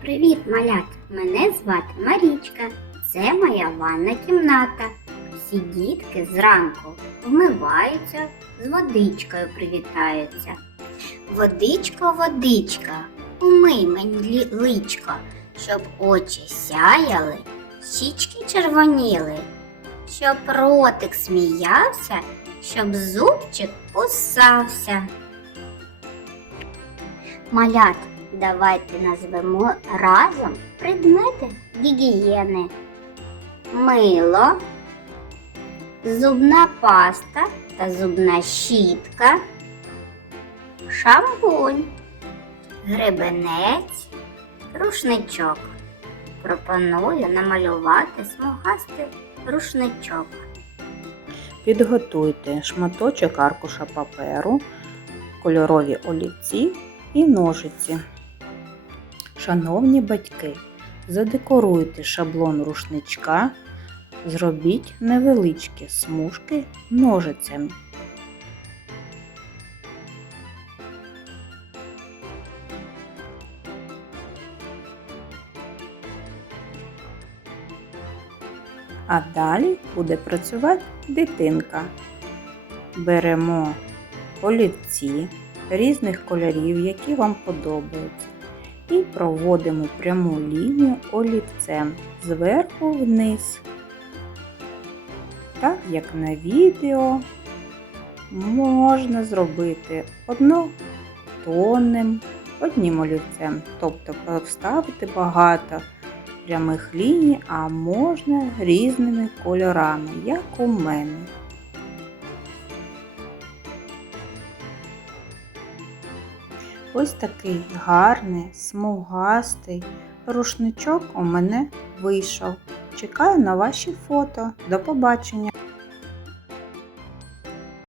Привіт, малят! Мене звати Марічка. Це моя ванна кімната. Всі дітки зранку вмиваються, з водичкою привітаються. Водичко, водичка, умий мені личко, щоб очі сяяли, щічки червоніли, щоб ротик сміявся, щоб зубчик кусався. Малят, давайте назвемо разом предмети гігієни. Мило, зубна паста та зубна щітка, шампунь, гребенець, рушничок. Пропоную намалювати смугастий рушничок. Підготуйте шматочок аркуша паперу, кольорові олівці і ножиці. Шановні батьки, задекоруйте шаблон рушничка, зробіть невеличкі смужки ножицями. А далі буде працювати дитинка. Беремо олівці різних кольорів, які вам подобаються, і проводимо пряму лінію олівцем зверху вниз. Так як на відео можна зробити однотонним, одним олівцем, тобто поставити багато прямих ліній, а можна різними кольорами, як у мене. Ось такий гарний, смугастий рушничок у мене вийшов. Чекаю на ваші фото. До побачення!